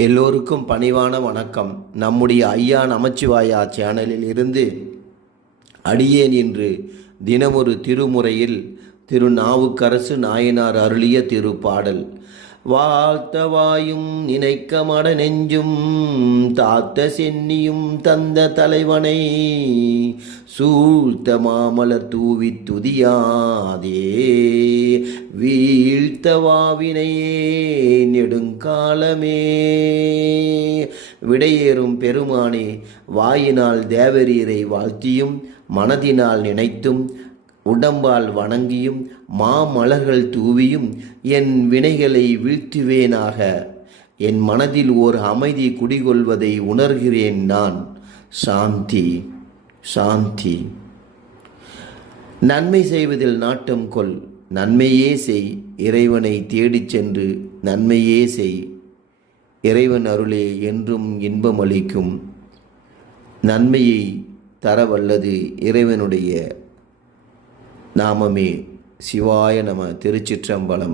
எல்லோருக்கும் பணிவான வணக்கம். நம்முடைய ஐயா நமச்சிவாயா சேனலில் இருந்து அடியேன் இன்று தினமொரு திருமுறையில் திருநாவுக்கரசு நாயனார் அருளிய திருப்பாடல். வாழ்த்தவாயும் நினைக்க மட நெஞ்சும் தாத்த சென்னியும் தந்த தலைவனை சூழ்த்த மாமலர் தூவி துதியாதே வீழ்த்தவாவினையே நெடுங்காலமே. விடையேறும் பெருமானே, வாயினால் தேவரீரை வாழ்த்தியும் மனதினால் நினைத்தும் உடம்பால் வணங்கியும் மாமலர்கள் தூவியும் என் வினைகளை வீழ்த்துவேனாக. என் மனதில் ஓர் அமைதி குடிகொள்வதை உணர்கிறேன் நான். சாந்தி சாந்தி. நன்மை செய்வதில் நாட்டம் கொள், நன்மையே செய். இறைவனை தேடிச் சென்று நன்மையே செய். இறைவன் அருளே என்றும் இன்பமளிக்கும். நன்மையை தரவல்லது இறைவனுடைய நாமமே. சிவாய நம. திருச்சிற்றம்பலம்.